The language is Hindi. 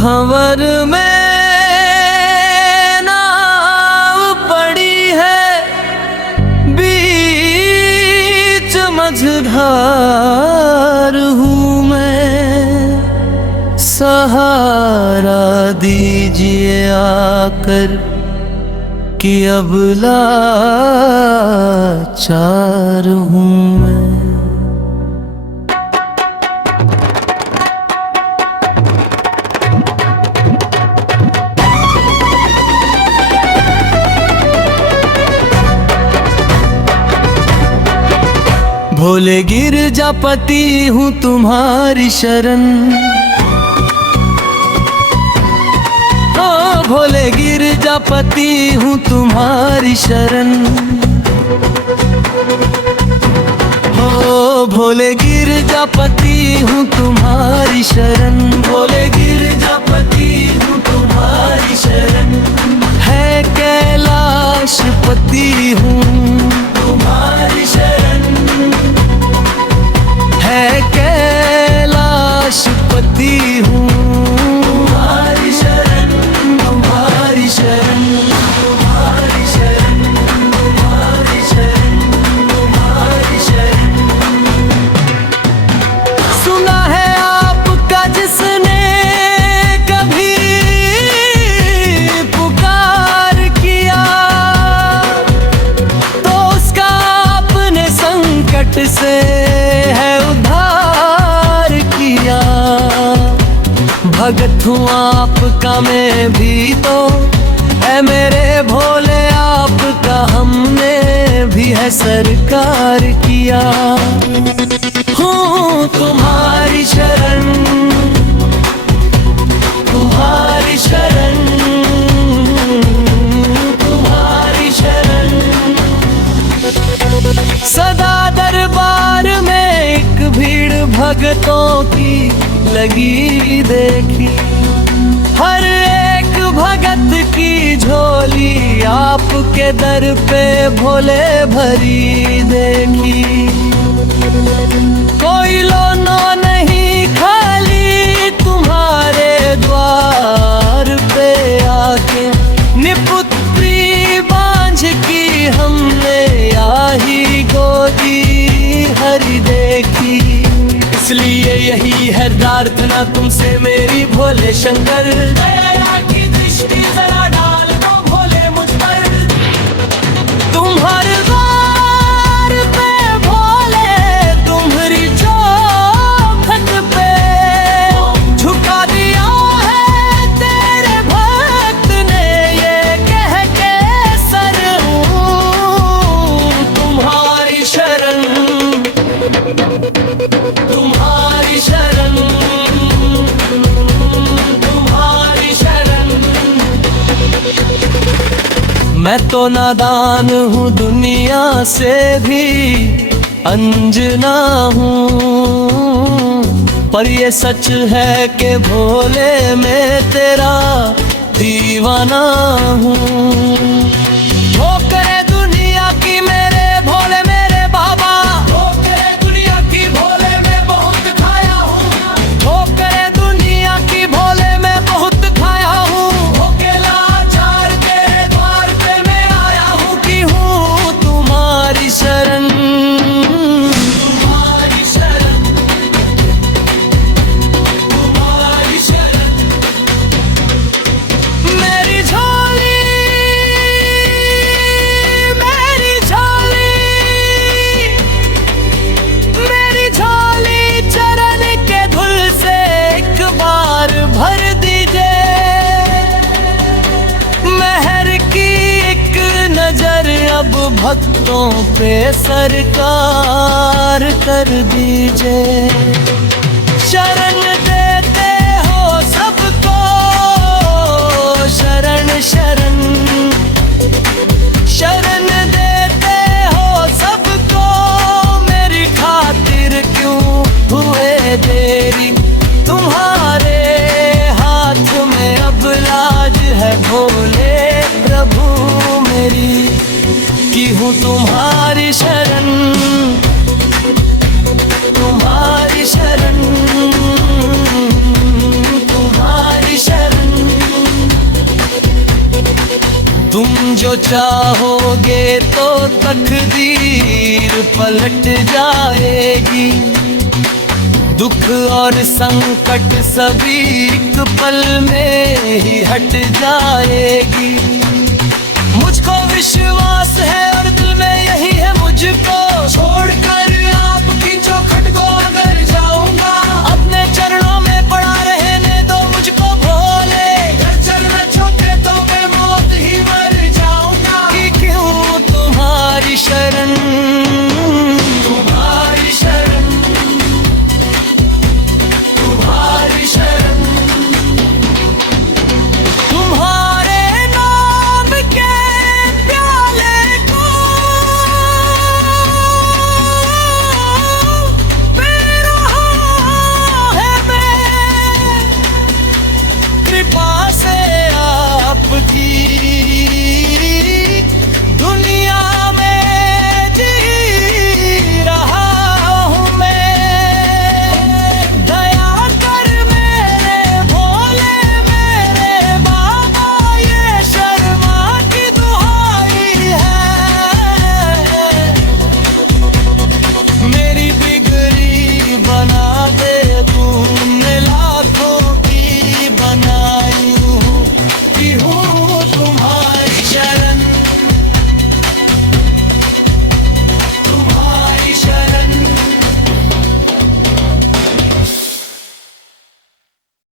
भंवर में नाव पड़ी है, बीच मझधार हूँ मैं। सहारा दीजिए आकर कि अब लाचार हूँ मैं। भोले गिरजापति हूँ तुम्हारी शरण, ओ भोले गिरजापति हूँ तुम्हारी शरण। ओ भोले गिरजापति हूँ तुम्हारी शरण, भोले गिरजापति हूँ तुम्हारी शरण। है कैलाशपति हूँ तुम्हारी शरण, है कैलाशपति हूँ तुम्हारी शरण, तुम्हारी शरण, तुम्हारी शरण, तुम्हारी शरण, तुम्हारी शरण। सुना है आपका जिसने कभी पुकार किया, तो उसका अपने संकट से भगत हूँ आपका मैं भी तो, ऐ मेरे भोले आपका हमने भी है सरकार किया। हूँ तुम्हारी शरण, तुम्हारी शरण, तुम्हारी शरण। सदा दरबार में एक भीड़ भगतों की लगी देखी, हर एक भगत की झोली आपके दर पे भोले भरी देखी। कोई लोनो नहीं खाली तुम्हारे द्वार पे आके, निपुत्री बांझ की हमने आही गोदी हरी देखी। इसलिए यही है प्रार्थना तुमसे मेरी भोले शंकर, दया की दृष्टि जरा डाल दो भोले मुझ पर। तुम्हारे द्वार पे भोले तुम्हारी चौखट पे झुका दिया है तेरे भक्त ने ये कह के सर हूँ तुम्हारी शरण, तुम्हारी शरण, तुम्हारी शरण। मैं तो नादान हूँ दुनिया से भी अंजना हूँ, पर ये सच है कि भोले मैं तेरा दीवाना हूँ। ठोकरे दुनिया की मेरे भोले मेरे बाबा, ठोकरे दुनिया की भोले मैं बहुत खाया हूँ, ठोकरे दुनिया की भोले मैं बहुत खाया हूँ। होके लाचार तेरे द्वार पे मैं आया हूँ कि हूँ तुम्हारी शरण, तुम्हारी शरण, तुम्हारी शरण। मेरी झोली, मेरी झोली, मेरी झोली चरण के धूल से एक बार भर दीजिए। मेहर की एक नजर अब भक्तों पे सरकार कर दीजिए। शरण देते हो सबको शरण शरण, शरण देते हो सबको मेरी खातिर क्यों हुए देरी। तुम्हारे हाथ में अब लाज है भोले प्रभु मेरी, कि हूँ तुम्हारी शरण, तुम्हारी शरण। जो चाहोगे तो तकदीर पलट जाएगी। दुख और संकट सभी एक पल में ही हट जाएगी। मुझको विश्वास है और दिल में यही है मुझको, छोड़कर